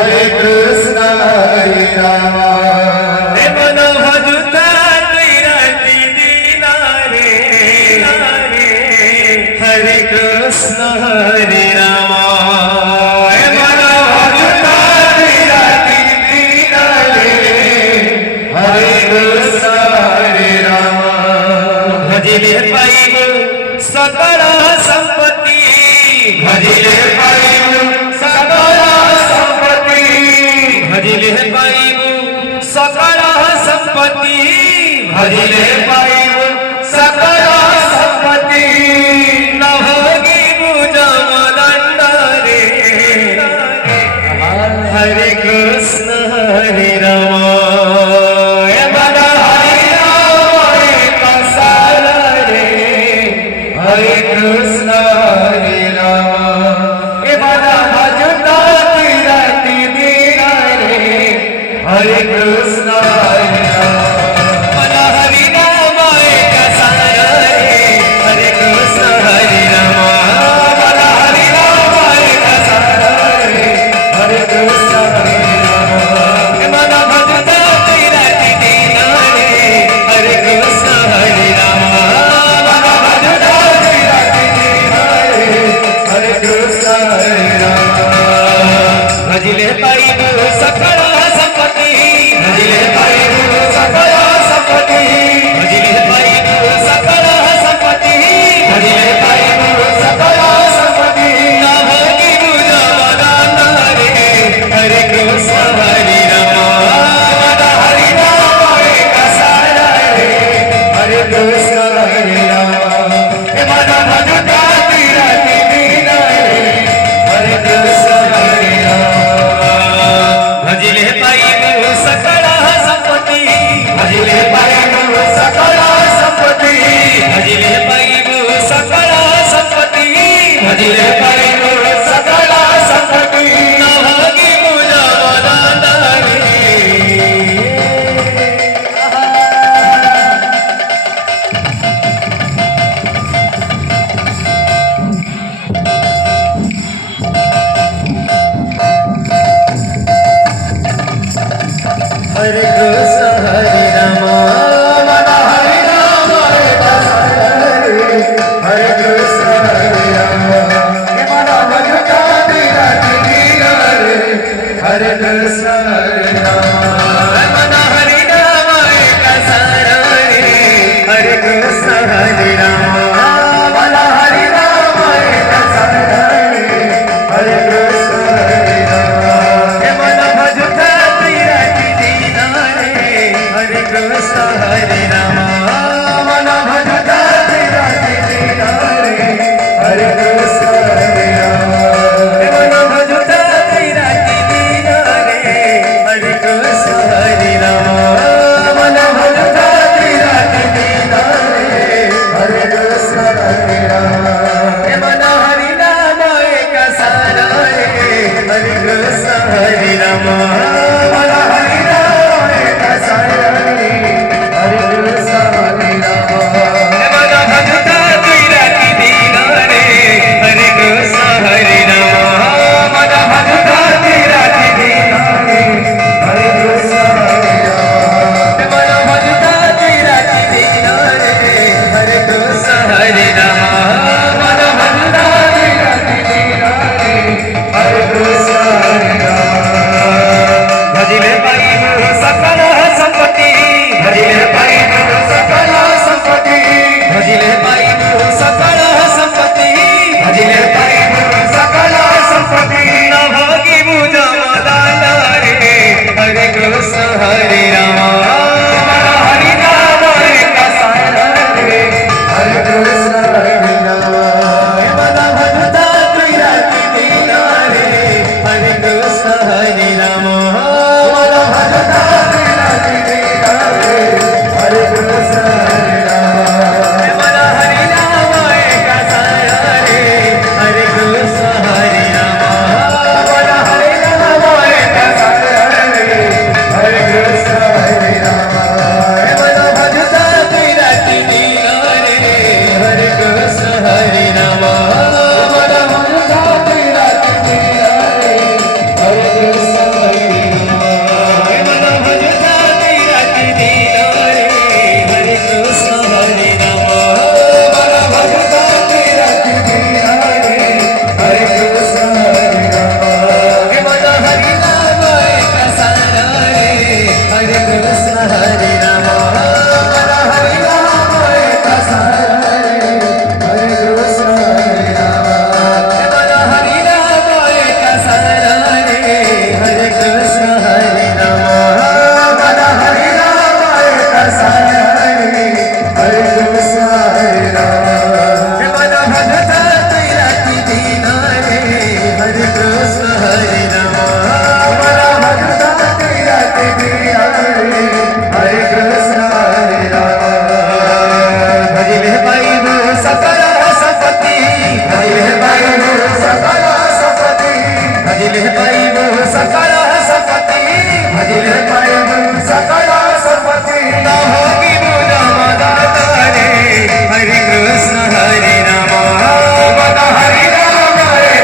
हरे कृष्ण हरे राम मन भजता राति दीना रे हरे कृष्ण हरे राम मन भजता राति दीना रे हरे कृष्ण हरे राम भजिले पाइब सकल संपत्ति भजिले पाइब सकल संपत्ति भजिले पाइब सकल संपत्ति भजिले पाइब सकल संपत्ति न होगी बुझमदंड रे हरे कृष्ण हरे राम हरे कृष्ण हरे राम ए बड़ा भजता राति दीना रे हरे कृष्ण हरे राम बड़ा हरि नाम एक सार रे हरे कृष्ण हरे राम बड़ा हरि नाम एक सार रे हरे कृष्ण हरे राम ए बड़ा भजता राति दीना रे हरे कृष्ण हरे राम हरे कृष्ण हरे राम भजिले पाइब सकल संपत्ति भजिले पाइब सकल संपत्ति भजिले पाइब सकल संपत्ति भजिले पाइब सकल संपत्ति न होगी बुझमदंड रे हरे कृष्ण हरे राम हरि नाम एक सार रे हरे कृष्ण हरे राम ए मन भजता राति दीना रे हरे कृष्ण हरे राम भजिले पाइब सकल संपत्ति भजिले पाइब सकल संपत्ति भजिले पाइब सकल संपत्ति भजिले पाइब सकल संपत्ति न होगी बुझमदंड रे हरे कृष्ण हरे राम मन हरि नाम एक सार रे हरे कृष्ण हरे राम हे मन भजता राति दीना रे हरे कृष्ण हरे राम मन हरि नाम एक सार रे हरे कृष्ण हरे राम मन हरि नाम एक सार रे हरे कृष्ण हरे राम हे मन भजता राति दीना रे हरे कृष्ण हरे राम मन भजता राति दीना रे हरे कृष्ण हरे राम मन भजता राति दीना रे रे भाई